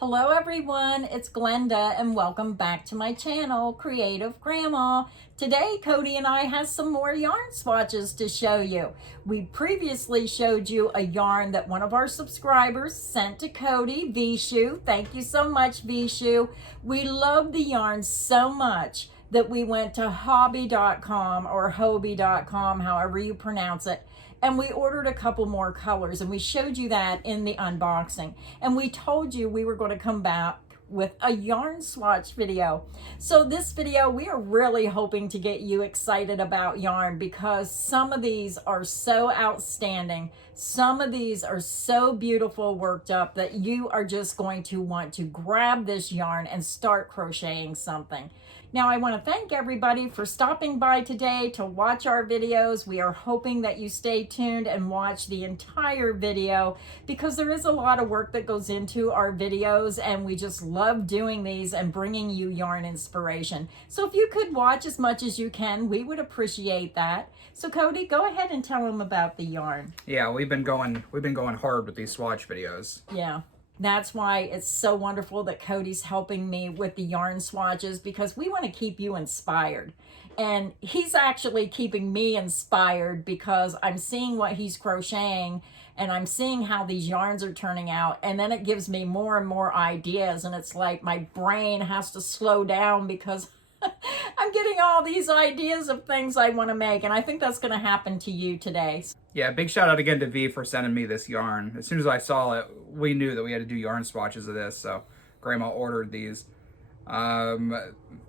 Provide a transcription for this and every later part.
Hello everyone, it's Glenda and welcome back to my channel, Creative Grandma. Today, Cody and I have some more yarn swatches to show you. We previously showed you a yarn that one of our subscribers sent to Cody, Vishu. Thank you so much, Vishu. We love the yarn so much that we went to hobbii.com or hobbii.com, however you pronounce it, and we ordered a couple more colors, and we showed you that in the unboxing. And we told you we were going to come back with a yarn swatch video. So this video, we are really hoping to get you excited about yarn because some of these are so outstanding. Some of these are so beautiful worked up that you are just going to want to grab this yarn and start crocheting something. Now, I want to thank everybody for stopping by today to watch our videos. We are hoping that you stay tuned and watch the entire video because there is a lot of work that goes into our videos, and we just love doing these and bringing you yarn inspiration. So if you could watch as much as you can, we would appreciate that. So Cody, go ahead and tell them about the yarn. Yeah, we've been going hard with these swatch videos. Yeah. That's why it's so wonderful that Cody's helping me with the yarn swatches, because we want to keep you inspired. And he's actually keeping me inspired because I'm seeing what he's crocheting and I'm seeing how these yarns are turning out. And then it gives me more and more ideas. And it's like my brain has to slow down because I'm getting all these ideas of things I want to make. And I think that's going to happen to you today. Yeah, big shout out again to V for sending me this yarn. As soon as I saw it, we knew that we had to do yarn swatches of this, so Grandma ordered these.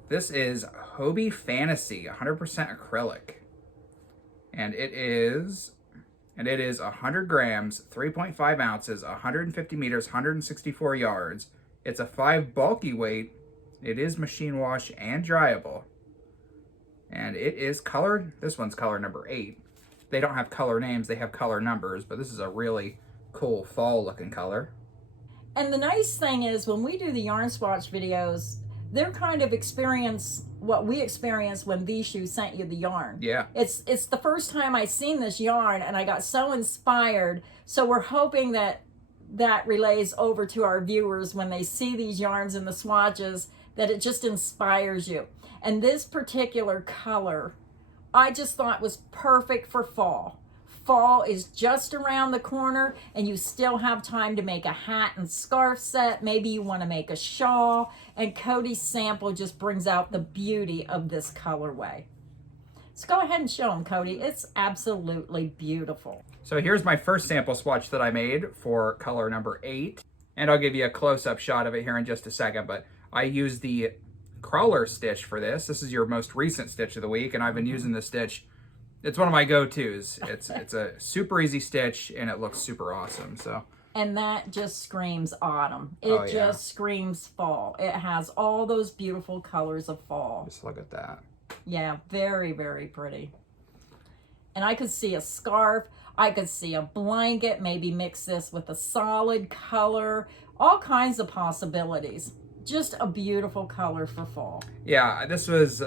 This is Hobbii Fantasy, 100% acrylic. And it is 100 grams, 3.5 ounces, 150 meters, 164 yards. It's a 5 bulky weight. It is machine wash and dryable. And it is colored. This one's color number 8. They don't have color names, they have color numbers, but this is a really cool fall looking color. And the nice thing is when we do the yarn swatch videos, they're kind of experience what we experienced when Vishu sent you the yarn. Yeah. It's the first time I seen this yarn and I got so inspired. So we're hoping that that relays over to our viewers when they see these yarns in the swatches, that it just inspires you. And this particular color, I just thought was perfect for fall. Fall is just around the corner and you still have time to make a hat and scarf set. Maybe you want to make a shawl, and Cody's sample just brings out the beauty of this colorway. So go ahead and show them, Cody. It's absolutely beautiful. So here's my first sample swatch that I made for color number 8. And I'll give you a close-up shot of it here in just a second, but I used the crawler stitch for this. This is your most recent stitch of the week, and I've been using this stitch. It's one of my go-tos. It's a super easy stitch, and it looks super awesome. So. And that just screams autumn. It just screams fall. It has all those beautiful colors of fall. Just look at that. Yeah, very, very pretty. And I could see a scarf. I could see a blanket. Maybe mix this with a solid color. All kinds of possibilities. Just a beautiful color for fall. Yeah, this was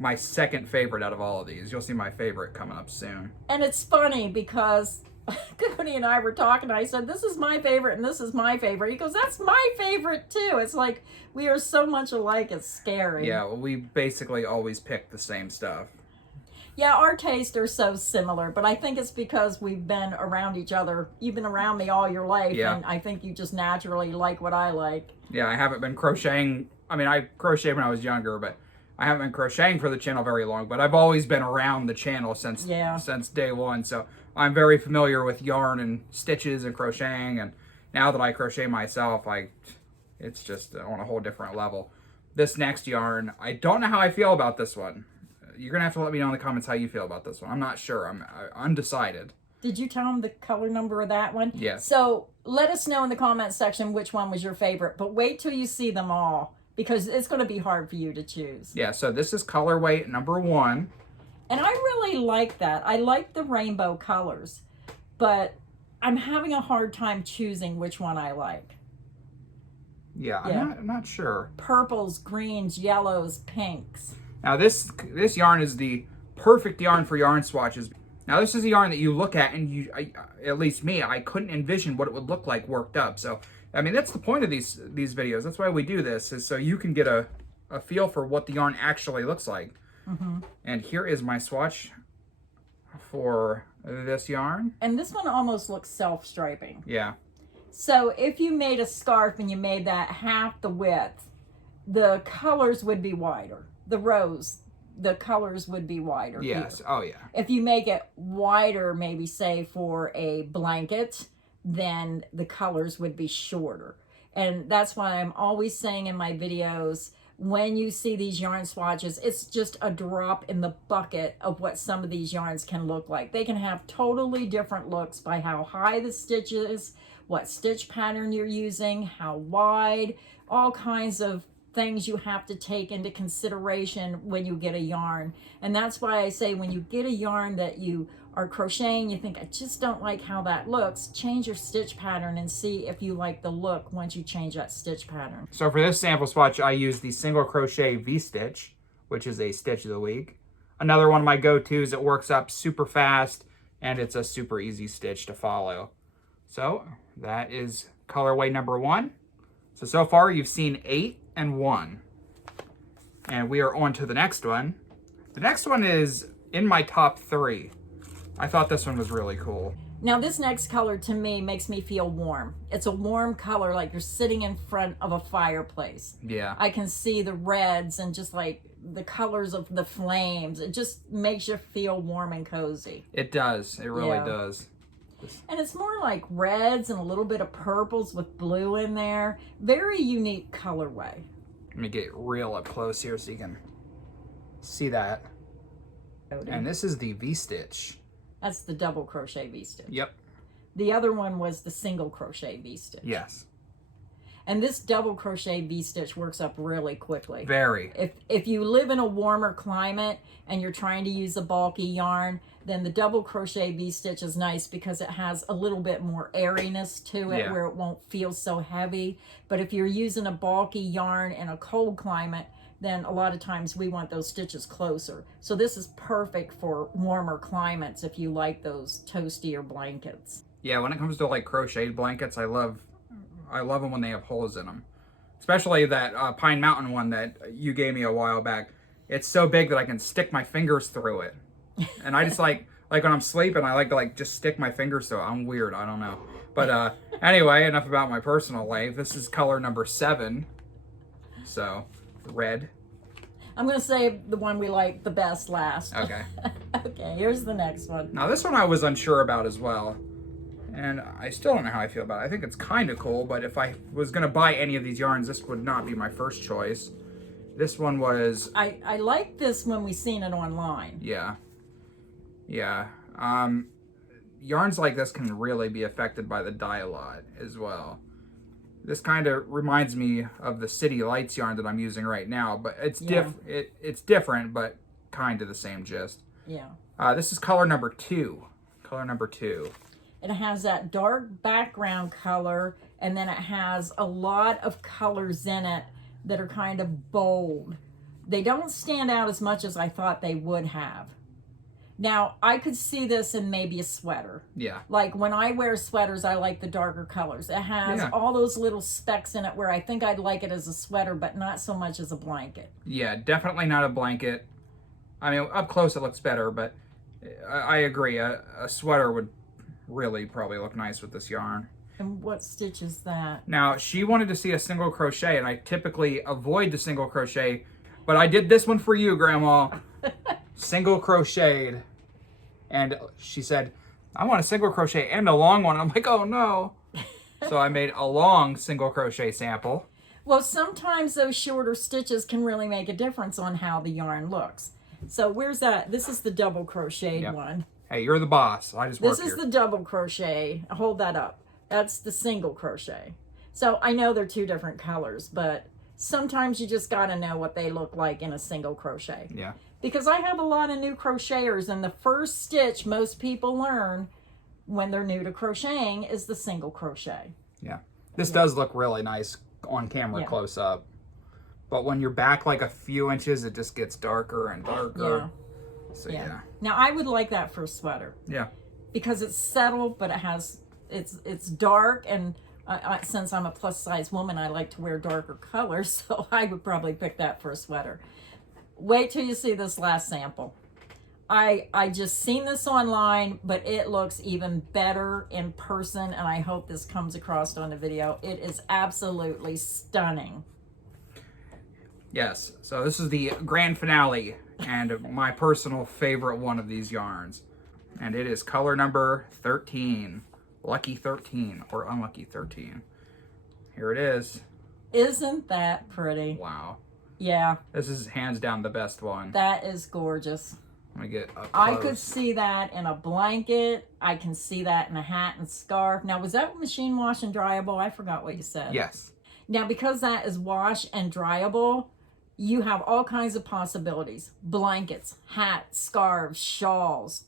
my second favorite out of all of these. You'll see my favorite coming up soon. And it's funny because Cody and I were talking. I said, this is my favorite and this is my favorite. He goes, that's my favorite too. It's like we are so much alike, it's scary. Yeah, well, we basically always pick the same stuff. Yeah, our tastes are so similar, but I think it's because we've been around each other. You've been around me all your life, and I think you just naturally like what I like. Yeah, I haven't been crocheting. I mean, I crocheted when I was younger, but I haven't been crocheting for the channel very long, but I've always been around the channel since day one, so I'm very familiar with yarn and stitches and crocheting, and now that I crochet myself, it's just on a whole different level. This next yarn, I don't know how I feel about this one. You're going to have to let me know in the comments how you feel about this one. I'm not sure. I'm undecided. Did you tell them the color number of that one? Yes. So let us know in the comments section which one was your favorite, but wait till you see them all because it's going to be hard for you to choose. Yeah, so this is color weight number 1. And I really like that. I like the rainbow colors, but I'm having a hard time choosing which one I like. Yeah, I'm not sure. Purples, greens, yellows, pinks. Now this yarn is the perfect yarn for yarn swatches. Now this is a yarn that you look at and at least me, I couldn't envision what it would look like worked up. So I mean, that's the point of these videos. That's why we do this, is so you can get a feel for what the yarn actually looks like. And here is my swatch for this yarn. And this one almost looks self-striping. Yeah. So if you made a scarf and you made that half the width, the colors would be wider. The colors would be wider. Yes. Here. Oh, yeah. If you make it wider, maybe say for a blanket, then the colors would be shorter. And that's why I'm always saying in my videos, when you see these yarn swatches, it's just a drop in the bucket of what some of these yarns can look like. They can have totally different looks by how high the stitch is, what stitch pattern you're using, how wide, all kinds of things you have to take into consideration when you get a yarn. And that's why I say when you get a yarn that you are crocheting, you think, I just don't like how that looks, change your stitch pattern and see if you like the look once you change that stitch pattern. So for this sample swatch, I use the single crochet V-stitch, which is a stitch of the week. Another one of my go-tos. It works up super fast and it's a super easy stitch to follow. So that is colorway number 1. So far you've seen 8 and 1. And we are on to the next one. The next one is in my top 3. I thought this one was really cool. Now this next color to me makes me feel warm. It's a warm color, like you're sitting in front of a fireplace. Yeah. I can see the reds and just like the colors of the flames. It just makes you feel warm and cozy. It does. It really does. And it's more like reds and a little bit of purples with blue in there. Very unique colorway. Let me get real up close here so you can see that. Cody. And this is the V-stitch. That's the double crochet V-stitch. Yep. The other one was the single crochet V-stitch. Yes. And this double crochet V-stitch works up really quickly. Very. If you live in a warmer climate and you're trying to use a bulky yarn, then the double crochet V-stitch is nice because it has a little bit more airiness to it where it won't feel so heavy. But if you're using a bulky yarn in a cold climate, then a lot of times we want those stitches closer. So this is perfect for warmer climates if you like those toastier blankets. Yeah, when it comes to like crocheted blankets, I love them when they have holes in them. Especially that Pine Mountain one that you gave me a while back. It's so big that I can stick my fingers through it. And I just like when I'm sleeping, I like to like just stick my fingers through it. I'm weird, I don't know. But anyway, enough about my personal life. This is color number 7. So, red. I'm going to save the one we like the best last. Okay. Okay, here's the next one. Now this one I was unsure about as well. And I still don't know how I feel about it. I think it's kind of cool, but if I was going to buy any of these yarns, this would not be my first choice. This one was... I like this when we seen it online. Yeah. Yeah. Yarns like this can really be affected by the dye a lot as well. This kind of reminds me of the City Lights yarn that I'm using right now, but it's it's different, but kind of the same gist. Yeah. This is color number 2. Color number 2. It has that dark background color, and then it has a lot of colors in it that are kind of bold. They don't stand out as much as I thought they would have. Now, I could see this in maybe a sweater. Yeah. Like when I wear sweaters, I like the darker colors. It has all those little specks in it where I think I'd like it as a sweater, but not so much as a blanket. Yeah, definitely not a blanket. I mean, up close it looks better, but I agree. A sweater would really probably look nice with this yarn. And what stitch is that? Now, she wanted to see a single crochet, and I typically avoid the single crochet, but I did this one for you, Grandma. Single crocheted. And she said, I want a single crochet and a long one. I'm like, oh no. So I made a long single crochet sample. Well, sometimes those shorter stitches can really make a difference on how the yarn looks. So where's that? This is the double crocheted one. Hey, you're the boss. I just work here. This is here. the double crochet. Hold that up. That's the single crochet. So I know they're two different colors, but sometimes you just got to know what they look like in a single crochet. Yeah. Because I have a lot of new crocheters, and the first stitch most people learn when they're new to crocheting is the single crochet. Yeah. This does look really nice on camera close up. But when you're back like a few inches, it just gets darker and darker. Yeah. So yeah. Now I would like that for a sweater. Yeah. Because it's settled, but it has it's dark, and Since I'm a plus size woman, I like to wear darker colors, so I would probably pick that for a sweater. Wait till you see this last sample. I just seen this online, but it looks even better in person, and I hope this comes across on the video. It is absolutely stunning. Yes, so this is the grand finale and my personal favorite one of these yarns. And it is color number 13. Lucky 13 or unlucky 13. Here it is. Isn't that pretty? Wow. Yeah. This is hands down the best one. That is gorgeous. Let me get up close. I could see that in a blanket. I can see that in a hat and scarf. Now, was that machine wash and dryable? I forgot what you said. Yes. Now, because that is wash and dryable, you have all kinds of possibilities. Blankets, hats, scarves, shawls.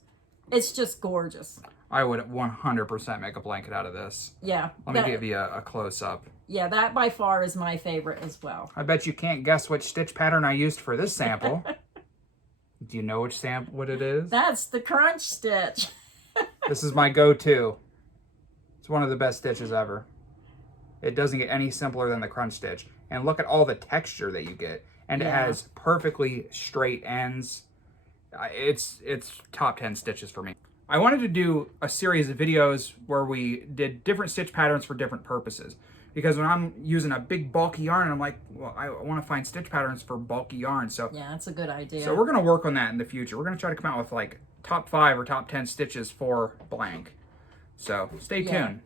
It's just gorgeous. I would 100% make a blanket out of this. Yeah. Let me give you a close-up. Yeah, that by far is my favorite as well. I bet you can't guess which stitch pattern I used for this sample. Do you know what it is? That's the crunch stitch. This is my go-to. It's one of the best stitches ever. It doesn't get any simpler than the crunch stitch. And look at all the texture that you get. And It has perfectly straight ends. It's top 10 stitches for me. I wanted to do a series of videos where we did different stitch patterns for different purposes. Because when I'm using a big bulky yarn, I'm like, well, I want to find stitch patterns for bulky yarn. So yeah, that's a good idea. So we're going to work on that in the future. We're going to try to come out with like top 5 or top 10 stitches for blank. So stay tuned.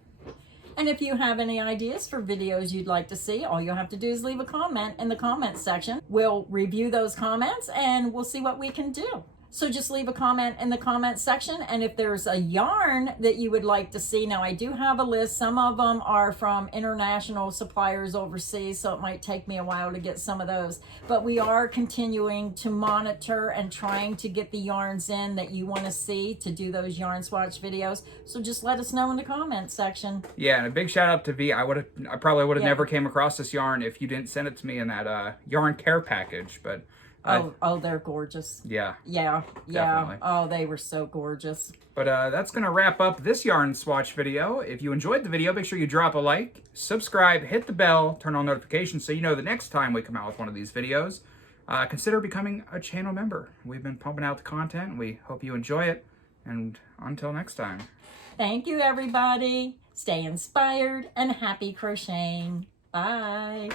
And if you have any ideas for videos you'd like to see, all you'll have to do is leave a comment in the comments section. We'll review those comments and we'll see what we can do. So just leave a comment in the comment section, and if there's a yarn that you would like to see, now I do have a list. Some of them are from international suppliers overseas, so it might take me a while to get some of those. But we are continuing to monitor and trying to get the yarns in that you want to see to do those yarn swatch videos. So just let us know in the comment section. Yeah, and a big shout out to V. I probably would have never came across this yarn if you didn't send it to me in that yarn care package, but Oh, they're gorgeous. Yeah. Yeah. Definitely. Oh, they were so gorgeous. But that's going to wrap up this yarn swatch video. If you enjoyed the video, make sure you drop a like, subscribe, hit the bell, turn on notifications so you know the next time we come out with one of these videos. Consider becoming a channel member. We've been pumping out the content. We hope you enjoy it. And until next time. Thank you, everybody. Stay inspired and happy crocheting. Bye.